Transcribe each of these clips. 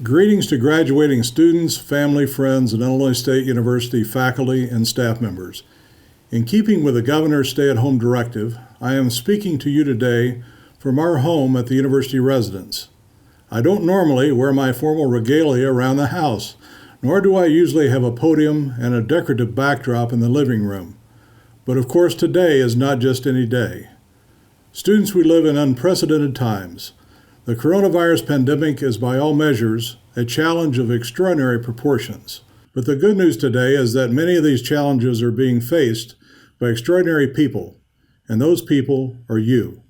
Greetings to graduating students, family, friends, and Illinois State University faculty and staff members. In keeping with the governor's stay-at-home directive, I am speaking to you today from our home at the university residence. I don't normally wear my formal regalia around the house, nor do I usually have a podium and a decorative backdrop in the living room. But of course, today is not just any day. Students, we live in unprecedented times. The coronavirus pandemic is by all measures a challenge of extraordinary proportions. But the good news today is that many of these challenges are being faced by extraordinary people, and those people are you.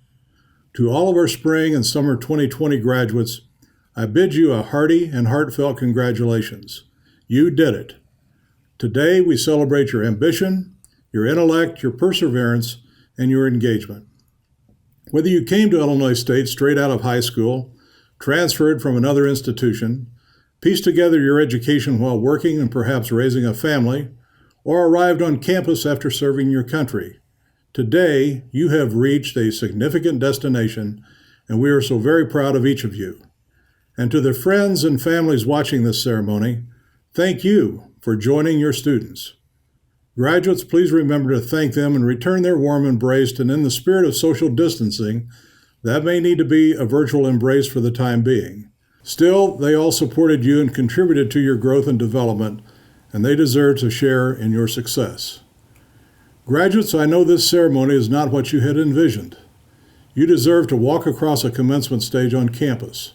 To all of our spring and summer 2020 graduates, I bid you a hearty and heartfelt congratulations. You did it. Today we celebrate your ambition, your intellect, your perseverance, and your engagement. Whether you came to Illinois State straight out of high school, transferred from another institution, pieced together your education while working and perhaps raising a family, or arrived on campus after serving your country, today you have reached a significant destination, and we are so very proud of each of you. And to the friends and families watching this ceremony, thank you for joining your students. Graduates, please remember to thank them and return their warm embrace, and in the spirit of social distancing, that may need to be a virtual embrace for the time being. Still, they all supported you and contributed to your growth and development, and they deserve to share in your success. Graduates, I know this ceremony is not what you had envisioned. You deserve to walk across a commencement stage on campus.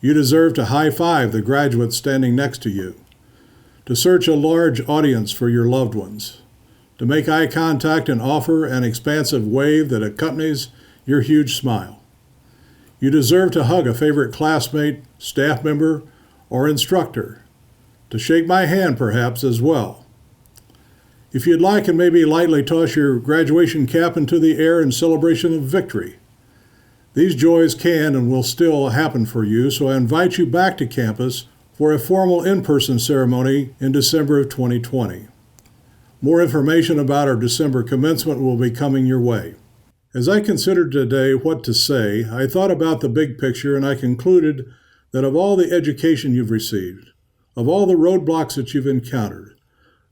You deserve to high-five the graduates standing next to you, to search a large audience for your loved ones, to make eye contact and offer an expansive wave that accompanies your huge smile. You deserve to hug a favorite classmate, staff member, or instructor, to shake my hand perhaps as well. If you'd like, and maybe lightly toss your graduation cap into the air in celebration of victory. These joys can and will still happen for you, so I invite you back to campus for a formal in-person ceremony in December of 2020. More information about our December commencement will be coming your way. As I considered today what to say, I thought about the big picture, and I concluded that of all the education you've received, of all the roadblocks that you've encountered,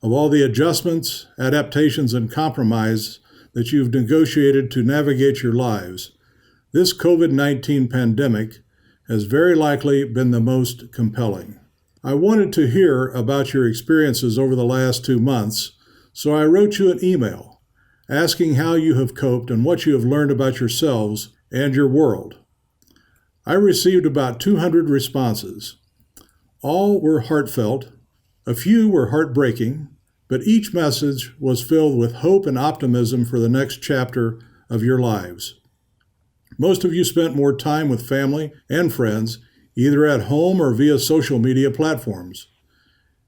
of all the adjustments, adaptations, and compromise that you've negotiated to navigate your lives, this COVID-19 pandemic has very likely been the most compelling. I wanted to hear about your experiences over the last 2 months, so I wrote you an email asking how you have coped and what you have learned about yourselves and your world. I received about 200 responses. All were heartfelt, a few were heartbreaking, but each message was filled with hope and optimism for the next chapter of your lives. Most of you spent more time with family and friends, either at home or via social media platforms.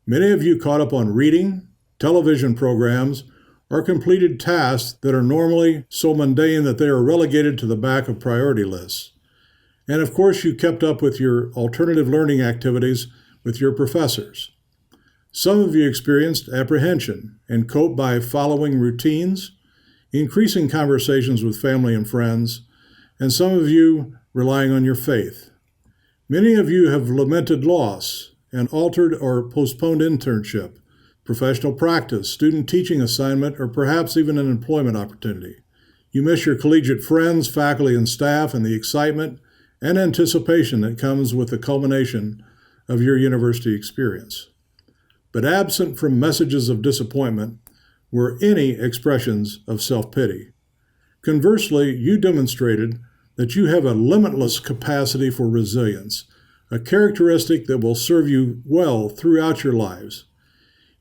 Many of you caught up on reading, television programs, or completed tasks that are normally so mundane that they are relegated to the back of priority lists. And of course, you kept up with your alternative learning activities with your professors. Some of you experienced apprehension and coped by following routines, increasing conversations with family and friends, and some of you relying on your faith. Many of you have lamented loss and altered or postponed internship, professional practice, student teaching assignment, or perhaps even an employment opportunity. You miss your collegiate friends, faculty, and staff, and the excitement and anticipation that comes with the culmination of your university experience. But absent from messages of disappointment were any expressions of self-pity. Conversely, you demonstrated that you have a limitless capacity for resilience, a characteristic that will serve you well throughout your lives.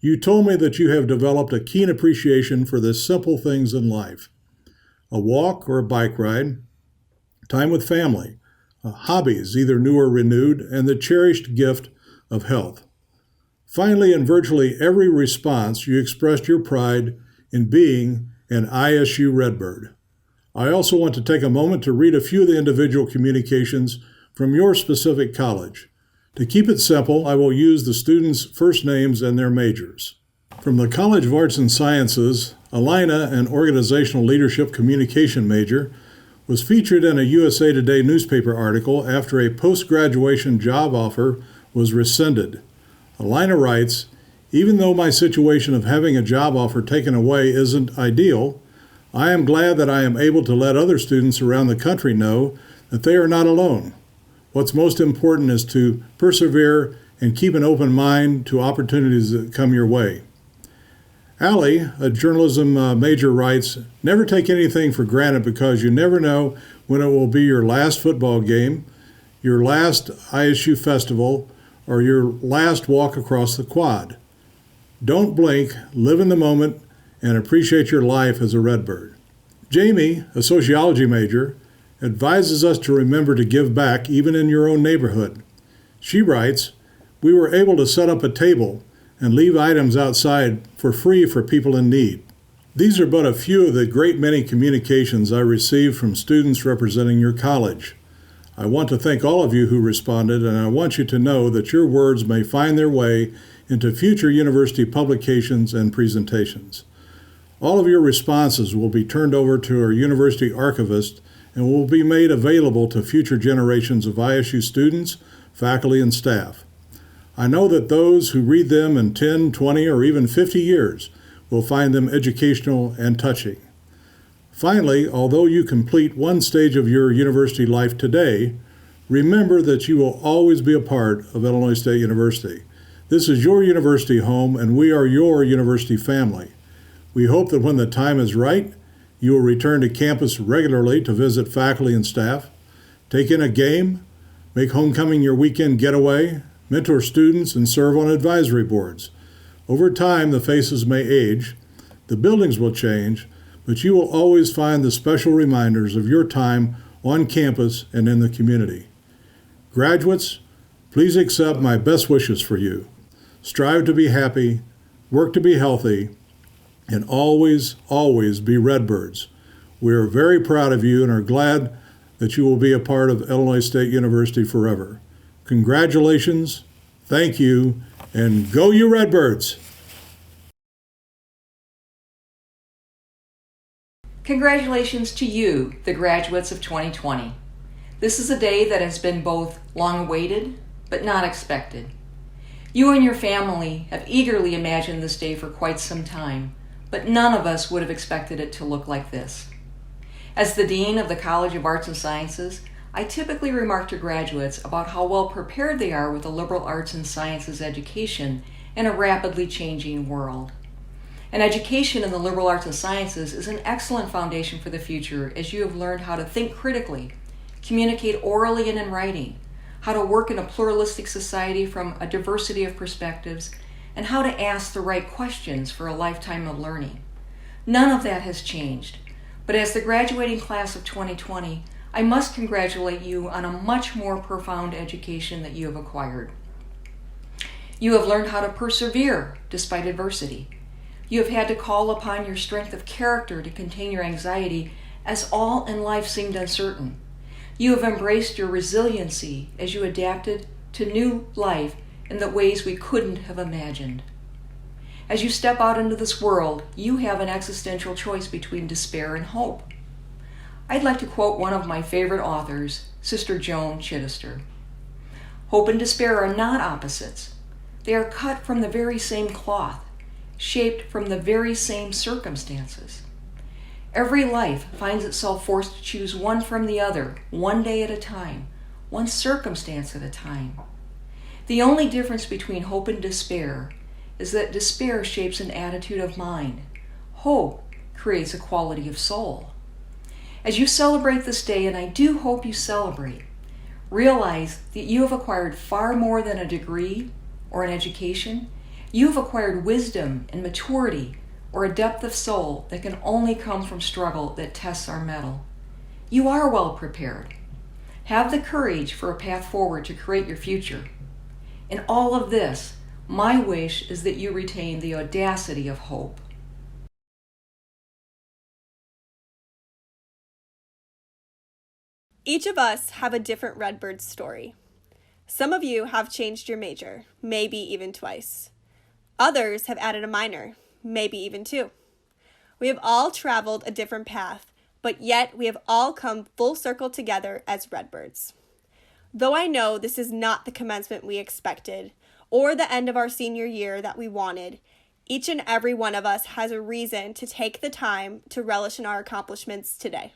You told me that you have developed a keen appreciation for the simple things in life: a walk or a bike ride, time with family, hobbies, either new or renewed, and the cherished gift of health. Finally, in virtually every response, you expressed your pride in being an ISU Redbird. I also want to take a moment to read a few of the individual communications from your specific college. To keep it simple, I will use the students' first names and their majors. From the College of Arts and Sciences, Alumni, an organizational leadership communication major, was featured in a USA Today newspaper article after a post-graduation job offer was rescinded. Alina writes, "Even though my situation of having a job offer taken away isn't ideal, I am glad that I am able to let other students around the country know that they are not alone. What's most important is to persevere and keep an open mind to opportunities that come your way." Allie, a journalism major, writes, "Never take anything for granted because you never know when it will be your last football game, your last ISU festival, or your last walk across the quad. Don't blink, live in the moment, and appreciate your life as a Redbird." Jamie, a sociology major, advises us to remember to give back even in your own neighborhood. She writes, "We were able to set up a table and leave items outside for free for people in need." These are but a few of the great many communications I received from students representing your college. I want to thank all of you who responded, and I want you to know that your words may find their way into future university publications and presentations. All of your responses will be turned over to our university archivist and will be made available to future generations of ISU students, faculty, and staff. I know that those who read them in 10, 20, or even 50 years will find them educational and touching. Finally, although you complete one stage of your university life today, remember that you will always be a part of Illinois State University. This is your university home, and we are your university family. We hope that when the time is right, you will return to campus regularly to visit faculty and staff, take in a game, make homecoming your weekend getaway, mentor students, and serve on advisory boards. Over time, the faces may age, the buildings will change, but you will always find the special reminders of your time on campus and in the community. Graduates, please accept my best wishes for you. Strive to be happy, work to be healthy, and always, always be Redbirds. We are very proud of you and are glad that you will be a part of Illinois State University forever. Congratulations, thank you, and go you Redbirds! Congratulations to you, the graduates of 2020. This is a day that has been both long-awaited but not expected. You and your family have eagerly imagined this day for quite some time, but none of us would have expected it to look like this. As the Dean of the College of Arts and Sciences, I typically remark to graduates about how well prepared they are with a liberal arts and sciences education in a rapidly changing world. An education in the liberal arts and sciences is an excellent foundation for the future, as you have learned how to think critically, communicate orally and in writing, how to work in a pluralistic society from a diversity of perspectives, and how to ask the right questions for a lifetime of learning. None of that has changed, but as the graduating class of 2020, I must congratulate you on a much more profound education that you have acquired. You have learned how to persevere despite adversity. You have had to call upon your strength of character to contain your anxiety as all in life seemed uncertain. You have embraced your resiliency as you adapted to new life in the ways we couldn't have imagined. As you step out into this world, you have an existential choice between despair and hope. I'd like to quote one of my favorite authors, Sister Joan Chittister. Hope and despair are not opposites. They are cut from the very same cloth, shaped from the very same circumstances. Every life finds itself forced to choose one from the other, one day at a time, one circumstance at a time. The only difference between hope and despair is that despair shapes an attitude of mind. Hope creates a quality of soul. As you celebrate this day, and I do hope you celebrate, realize that you have acquired far more than a degree or an education. You have acquired wisdom and maturity or a depth of soul that can only come from struggle that tests our mettle. You are well prepared. Have the courage for a path forward to create your future. In all of this, my wish is that you retain the audacity of hope. Each of us have a different Redbird story. Some of you have changed your major, maybe even twice. Others have added a minor, maybe even two. We have all traveled a different path, but yet we have all come full circle together as Redbirds. Though I know this is not the commencement we expected, or the end of our senior year that we wanted, each and every one of us has a reason to take the time to relish in our accomplishments today.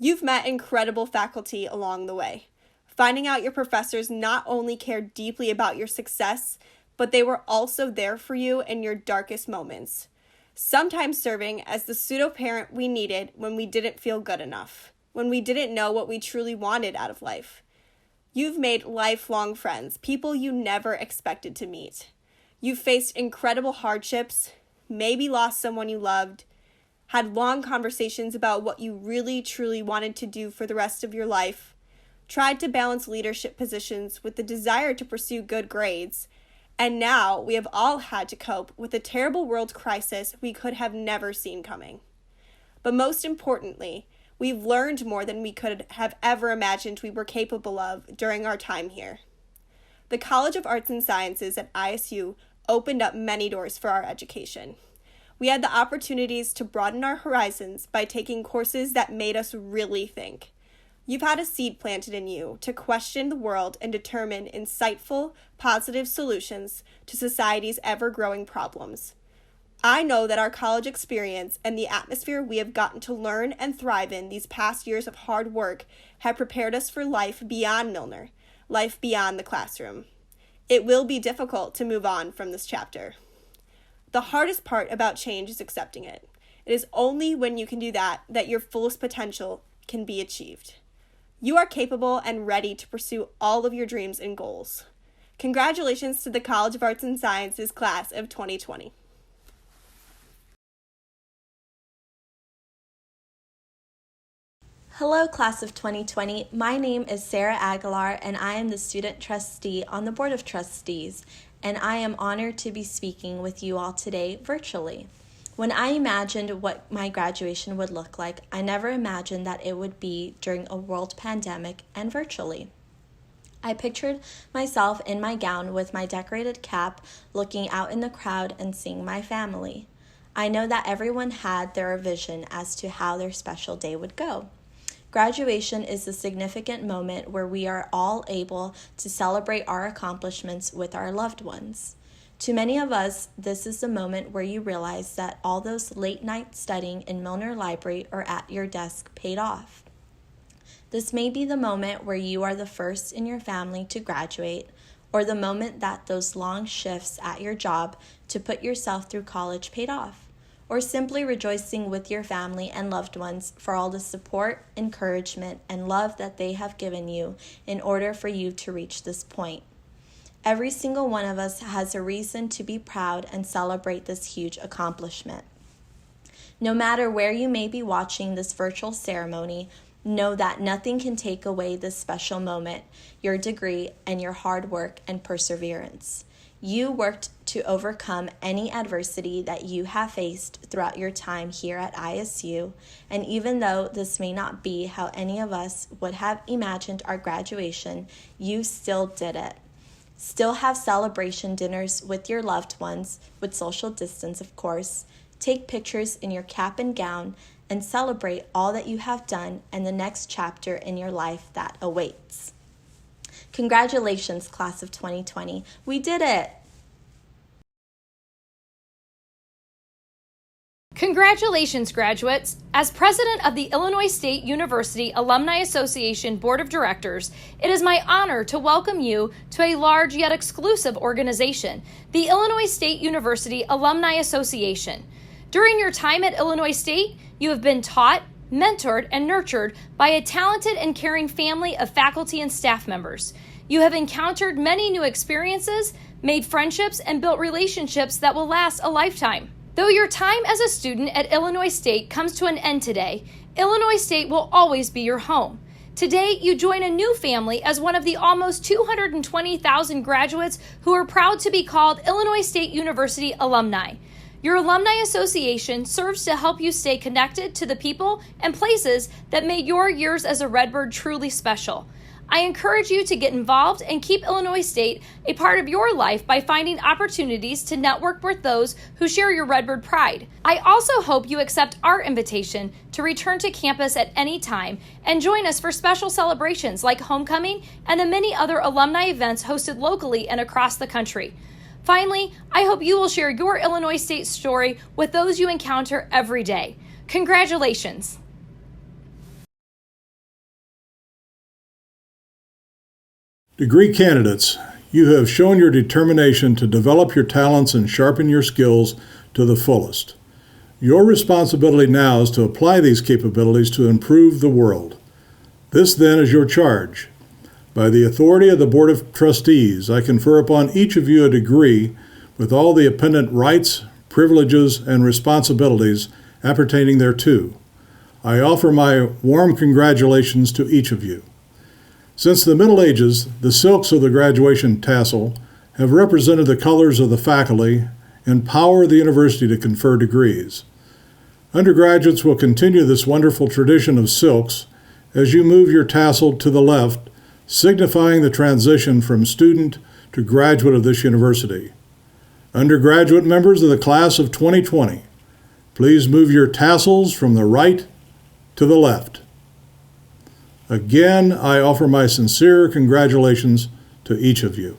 You've met incredible faculty along the way, finding out your professors not only cared deeply about your success, but they were also there for you in your darkest moments, sometimes serving as the pseudo-parent we needed when we didn't feel good enough, when we didn't know what we truly wanted out of life. You've made lifelong friends, people you never expected to meet. You've faced incredible hardships, maybe lost someone you loved, had long conversations about what you really truly wanted to do for the rest of your life, tried to balance leadership positions with the desire to pursue good grades, and now we have all had to cope with a terrible world crisis we could have never seen coming. But most importantly, we've learned more than we could have ever imagined we were capable of during our time here. The College of Arts and Sciences at ISU opened up many doors for our education. We had the opportunities to broaden our horizons by taking courses that made us really think. You've had a seed planted in you to question the world and determine insightful, positive solutions to society's ever-growing problems. I know that our college experience and the atmosphere we have gotten to learn and thrive in these past years of hard work have prepared us for life beyond Milner, life beyond the classroom. It will be difficult to move on from this chapter. The hardest part about change is accepting it. It is only when you can do that that your fullest potential can be achieved. You are capable and ready to pursue all of your dreams and goals. Congratulations to the College of Arts and Sciences class of 2020. Hello, class of 2020. My name is Sarah Aguilar, and I am the student trustee on the Board of Trustees, and I am honored to be speaking with you all today virtually. When I imagined what my graduation would look like, I never imagined that it would be during a world pandemic and virtually. I pictured myself in my gown with my decorated cap, looking out in the crowd and seeing my family. I know that everyone had their vision as to how their special day would go. Graduation is a significant moment where we are all able to celebrate our accomplishments with our loved ones. To many of us, this is the moment where you realize that all those late nights studying in Milner Library or at your desk paid off. This may be the moment where you are the first in your family to graduate, or the moment that those long shifts at your job to put yourself through college paid off, or simply rejoicing with your family and loved ones for all the support, encouragement, and love that they have given you in order for you to reach this point. Every single one of us has a reason to be proud and celebrate this huge accomplishment. No matter where you may be watching this virtual ceremony, know that nothing can take away this special moment, your degree, and your hard work and perseverance. You worked to overcome any adversity that you have faced throughout your time here at ISU, and even though this may not be how any of us would have imagined our graduation, you still did it. Still have celebration dinners with your loved ones, with social distance of course. Take pictures in your cap and gown, and celebrate all that you have done and the next chapter in your life that awaits. Congratulations, class of 2020. We did it! Congratulations, graduates! As president of the Illinois State University Alumni Association Board of Directors, it is my honor to welcome you to a large yet exclusive organization, the Illinois State University Alumni Association. During your time at Illinois State, you have been taught, mentored, and nurtured by a talented and caring family of faculty and staff members. You have encountered many new experiences, made friendships, and built relationships that will last a lifetime. Though your time as a student at Illinois State comes to an end today, Illinois State will always be your home. Today, you join a new family as one of the almost 220,000 graduates who are proud to be called Illinois State University alumni. Your Alumni Association serves to help you stay connected to the people and places that made your years as a Redbird truly special. I encourage you to get involved and keep Illinois State a part of your life by finding opportunities to network with those who share your Redbird pride. I also hope you accept our invitation to return to campus at any time and join us for special celebrations like homecoming and the many other alumni events hosted locally and across the country. Finally, I hope you will share your Illinois State story with those you encounter every day. Congratulations! Degree candidates, you have shown your determination to develop your talents and sharpen your skills to the fullest. Your responsibility now is to apply these capabilities to improve the world. This then is your charge. By the authority of the Board of Trustees, I confer upon each of you a degree with all the appendant rights, privileges, and responsibilities appertaining thereto. I offer my warm congratulations to each of you. Since the Middle Ages, the silks of the graduation tassel have represented the colors of the faculty and power of the university to confer degrees. Undergraduates will continue this wonderful tradition of silks as you move your tassel to the left, signifying the transition from student to graduate of this university. Undergraduate members of the class of 2020, please move your tassels from the right to the left. Again, I offer my sincere congratulations to each of you.